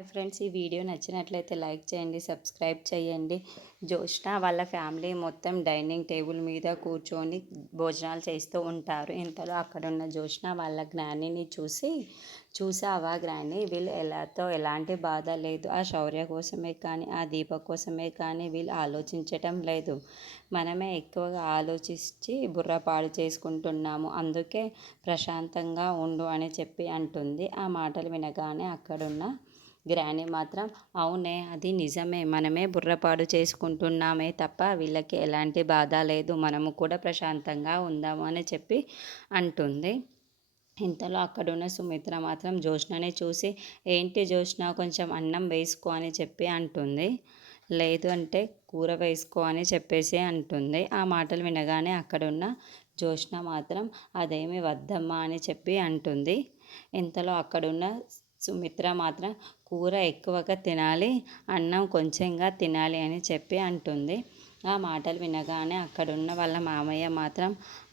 Friends, ఈ video నచ్చినట్లయితే like చేయండి, సబ్స్క్రైబ్ చేయండి. జ్యోష్న వాళ్ళ ఫ్యామిలీ మొత్తం డైనింగ్ టేబుల్ మీద కూర్చొని భోజనాలు చేస్తూ ఉంటారు. ఇంతలో అక్కడున్న జ్యోష్న వాళ్ళ గ్రానీని చూసావా గ్రానీ, వీళ్ళు ఎలాంటి బాధ లేదు. ఆ శౌర్య కోసమే కానీ ఆ దీప కోసమే కానీ వీళ్ళు ఆలోచించటం లేదు. మనమే ఎక్కువగా ఆలోచించి బుర్రపాడు చేసుకుంటున్నాము. అందుకే ప్రశాంతంగా ఉండు అని చెప్పి అంటుంది. ఆ మాటలు వినగానే అక్కడున్న గ్రానీ మాత్రం అవునే, అది నిజమే, మనమే బుర్రపాడు చేసుకుంటున్నామే తప్ప వీళ్ళకి ఎలాంటి బాధ లేదు, మనము కూడా ప్రశాంతంగా ఉందాము అని చెప్పి అంటుంది. ఇంతలో అక్కడున్న సుమిత్ర మాత్రం జ్యోష్నని చూసి, ఏంటి జ్యోష్న, కొంచెం అన్నం వేసుకో అని చెప్పి అంటుంది. లేదు అంటే కూర వేసుకో అని చెప్పేసి అంటుంది. ఆ మాటలు వినగానే అక్కడున్న జ్యోష్న మాత్రం అదేమి వద్దమ్మా అని చెప్పి అంటుంది. ఇంతలో అక్కడున్న సుమిత్ర మాత్రం కూర ఎక్కువగా తినాలి, అన్నం కొంచెంగా తినాలి అని చెప్పి అంటుంది. ఆ మాటలు వినగానే అక్కడున్న వాళ్ళ మామయ్య మాత్రం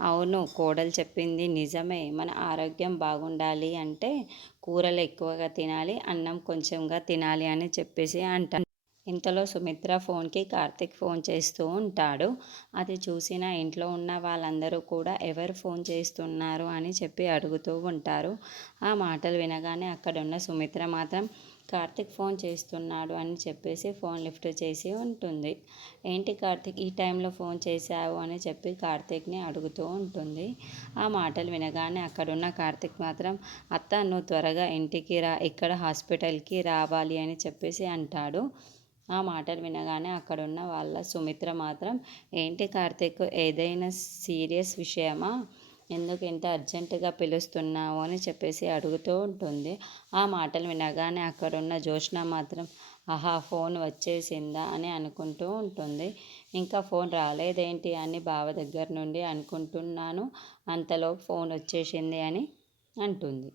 అవును, కోడలు చెప్పింది నిజమే, మన ఆరోగ్యం బాగుండాలి అంటే కూరలు ఎక్కువగా తినాలి, అన్నం కొంచెంగా తినాలి అని చెప్పేసి అంటారు. ఇంతలో సుమిత్ర ఫోన్కి కార్తిక్ ఫోన్ చేస్తూ ఉంటాడు. అది చూసిన ఇంట్లో ఉన్న వాళ్ళందరూ కూడా ఎవరు ఫోన్ చేస్తున్నారు అని చెప్పి అడుగుతూ ఉంటారు. ఆ మాటలు వినగానే అక్కడున్న సుమిత్ర మాత్రం కార్తిక్ ఫోన్ చేస్తున్నాడు అని చెప్పేసి ఫోన్ లిఫ్ట్ చేసి ఉంటుంది. ఏంటి కార్తిక్, ఈ టైంలో ఫోన్ చేశావు అని చెప్పి కార్తిక్ని అడుగుతూ ఉంటుంది. ఆ మాటలు వినగానే అక్కడున్న కార్తిక్ మాత్రం అత్త, నువ్వు త్వరగా ఇంటికి రా, ఇక్కడ హాస్పిటల్కి రావాలి అని చెప్పేసి అంటాడు. ఆ మాటలు వినగానే అక్కడున్న వాళ్ళ సుమిత్ర మాత్రం ఏంటి కార్తిక్, ఏదైనా సీరియస్ విషయమా, ఎందుకు ఇంత అర్జెంటుగా పిలుస్తున్నావు అని చెప్పేసి అడుగుతూ ఉంటుంది. ఆ మాటలు వినగానే అక్కడున్న జ్యోష్న మాత్రం ఆహా, ఫోన్ వచ్చేసిందా అని అనుకుంటూ ఉంటుంది. ఇంకా ఫోన్ రాలేదేంటి అని బావ దగ్గర నుండి అనుకుంటున్నాను, అంతలో ఫోన్ వచ్చేసింది అని అంటుంది.